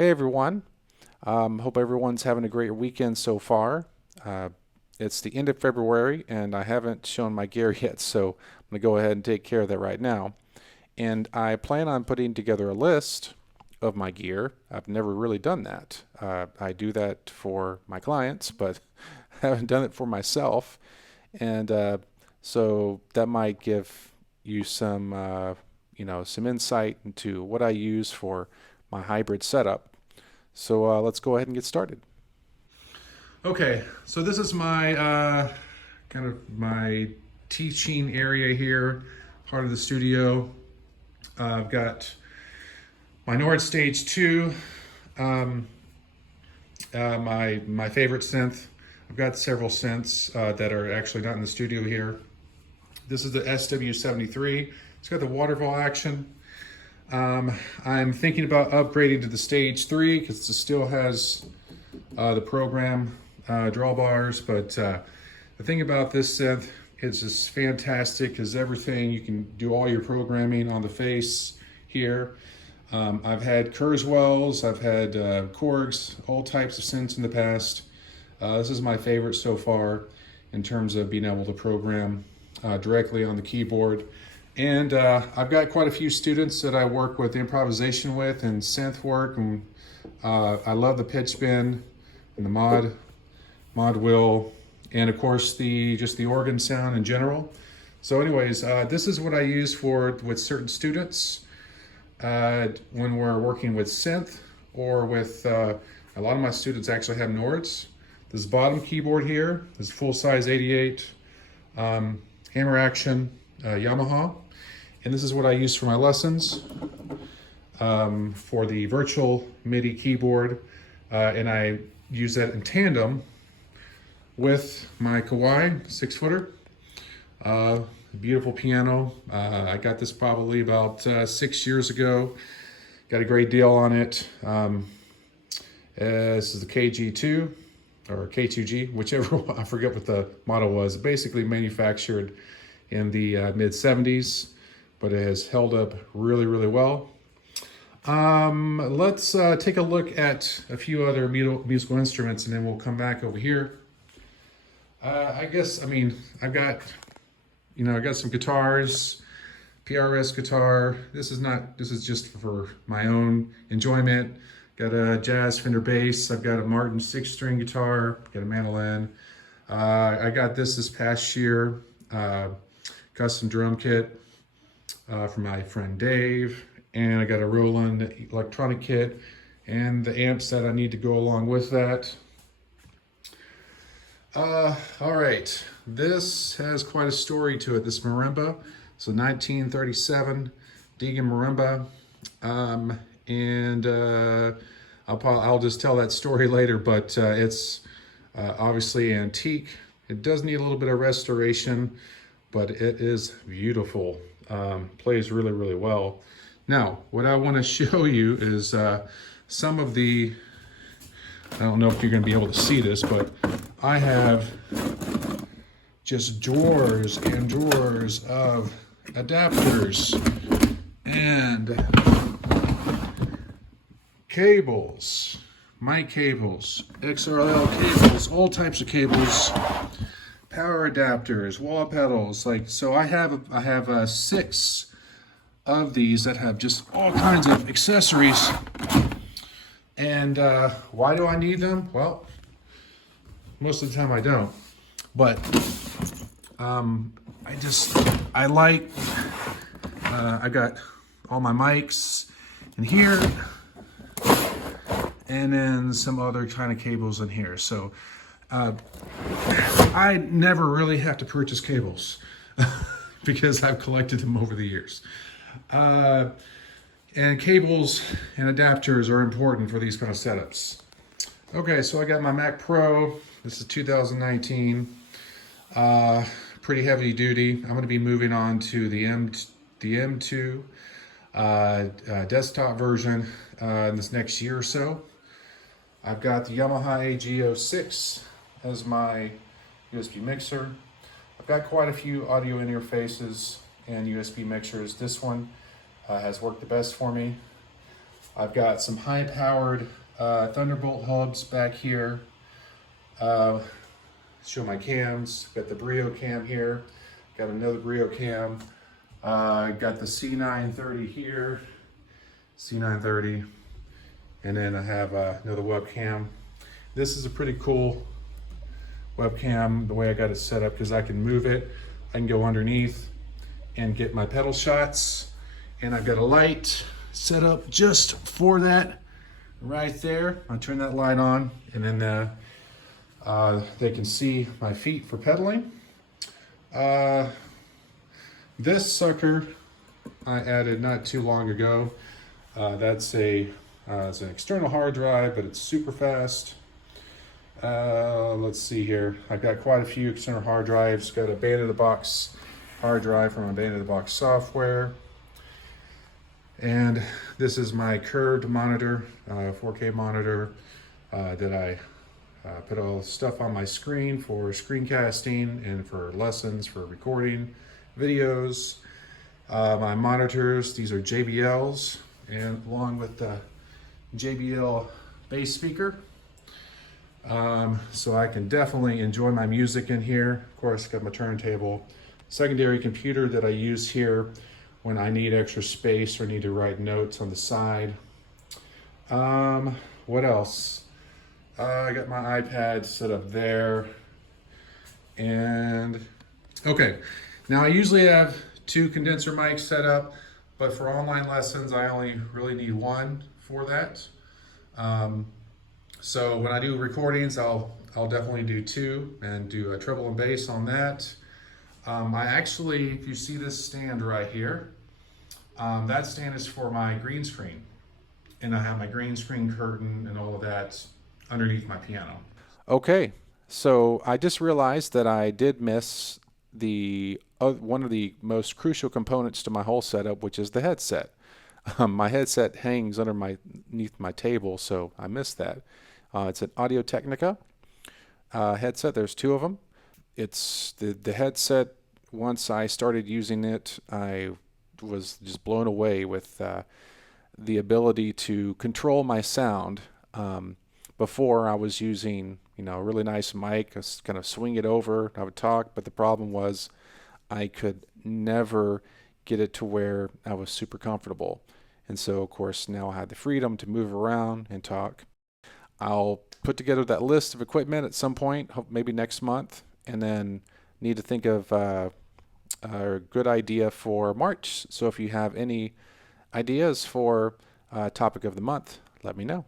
Hey everyone. Hope everyone's having a great weekend so far. Uh, it's the end of February and I haven't shown my gear yet, so I'm going to go ahead and take care of that right now. And I plan on putting together a list of my gear. I've never really done that. I do that for my clients, but I haven't done it for myself. And so that might give you some insight into what I use for my hybrid setup. So let's go ahead and get started. Okay, so this is my kind of my teaching area here, part of the studio. I've got my Nord Stage 2, um, my favorite synth. I've got several synths that are actually not in the studio here. This is the SW73. It's got the waterfall action. I'm thinking about upgrading to the Stage 3 because it still has the program drawbars, but the thing about this synth is just fantastic because everything, you can do all your programming on the face here. I've had Kurzweils, I've had Korgs, all types of synths in the past. This is my favorite so far in terms of being able to program directly on the keyboard. And I've got quite a few students that I work with improvisation with and synth work, and I love the pitch bend and the mod wheel, and of course just the organ sound in general. So anyways, this is what I use with certain students when we're working with synth, or with a lot of my students actually have Nords. This bottom keyboard here is full size 88 hammer action Yamaha, and this is what I use for my lessons for the virtual MIDI keyboard, and I use that in tandem with my Kawai 6-footer. Beautiful piano. I got this probably about 6 years ago. Got a great deal on it. This is the KG2 or K2G, whichever one, I forget what the model was. Basically manufactured in the mid 70s, but it has held up really, really well. Let's take a look at a few other musical instruments, and then we'll come back over here. I got some guitars, PRS guitar. This is just for my own enjoyment. Got a Jazz Fender bass. I've got a Martin 6-string guitar. Got a mandolin. I got this past year. Custom drum kit from my friend Dave. And I got a Roland electronic kit and the amps that I need to go along with that. All right, this has quite a story to it, this marimba. So 1937 Deegan marimba. I'll just tell that story later, but it's obviously antique. It does need a little bit of restoration, but it is beautiful. Plays really, really well. Now, what I want to show you is some of the, I don't know if you're going to be able to see this, but I have just drawers and drawers of adapters and cables, mic cables, XLR cables, all types of cables, power adapters, wall pedals. So I have 6 of these that have just all kinds of accessories. And why do I need them? Well, most of the time I don't, but I got all my mics in here, and then some other kind of cables in here. So I never really have to purchase cables because I've collected them over the years. And cables and adapters are important for these kind of setups. Okay, so I got my Mac Pro. This is 2019. Pretty heavy duty. I'm going to be moving on to the M2 desktop version in this next year or so. I've got the Yamaha AG06 as my USB mixer. I've got quite a few audio interfaces and USB mixers. This one has worked the best for me. I've got some high-powered Thunderbolt hubs back here. Show my cams. Got the Brio cam here. Got another Brio cam. Got the C930 here. C930. And then I have another webcam. This is a pretty cool webcam, the way I got it set up, because I can move it. I can go underneath and get my pedal shots. And I've got a light set up just for that right there. I'll turn that light on, and then they can see my feet for pedaling. This sucker I added not too long ago. That's it's an external hard drive, but it's super fast. Let's see here. I've got quite a few external hard drives. Got a Band of the Box hard drive from a Band of the Box software. And this is my curved monitor, 4K monitor, that I put all the stuff on my screen for screencasting and for lessons, for recording videos. My monitors, these are JBLs, and along with the JBL bass speaker. So I can definitely enjoy my music in here. Of course, got my turntable, secondary computer that I use here when I need extra space or need to write notes on the side. What else? I got my iPad set up there. And okay, now I usually have 2 condenser mics set up, but for online lessons, I only really need 1 for that. So when I do recordings, I'll definitely do 2 and do a treble and bass on that. I actually, if you see this stand right here, that stand is for my green screen. And I have my green screen curtain and all of that underneath my piano. Okay, so I just realized that I did miss the one of the most crucial components to my whole setup, which is the headset. My headset hangs underneath my table, so I missed that. It's an Audio Technica headset. There's 2 of them. It's the headset. Once I started using it, I was just blown away with the ability to control my sound. Before I was using, a really nice mic, I kind of swing it over, I would talk, but the problem was I could never get it to where I was super comfortable. And so, of course, now I had the freedom to move around and talk. I'll put together that list of equipment at some point, maybe next month, and then need to think of a good idea for March. So if you have any ideas for topic of the month, let me know.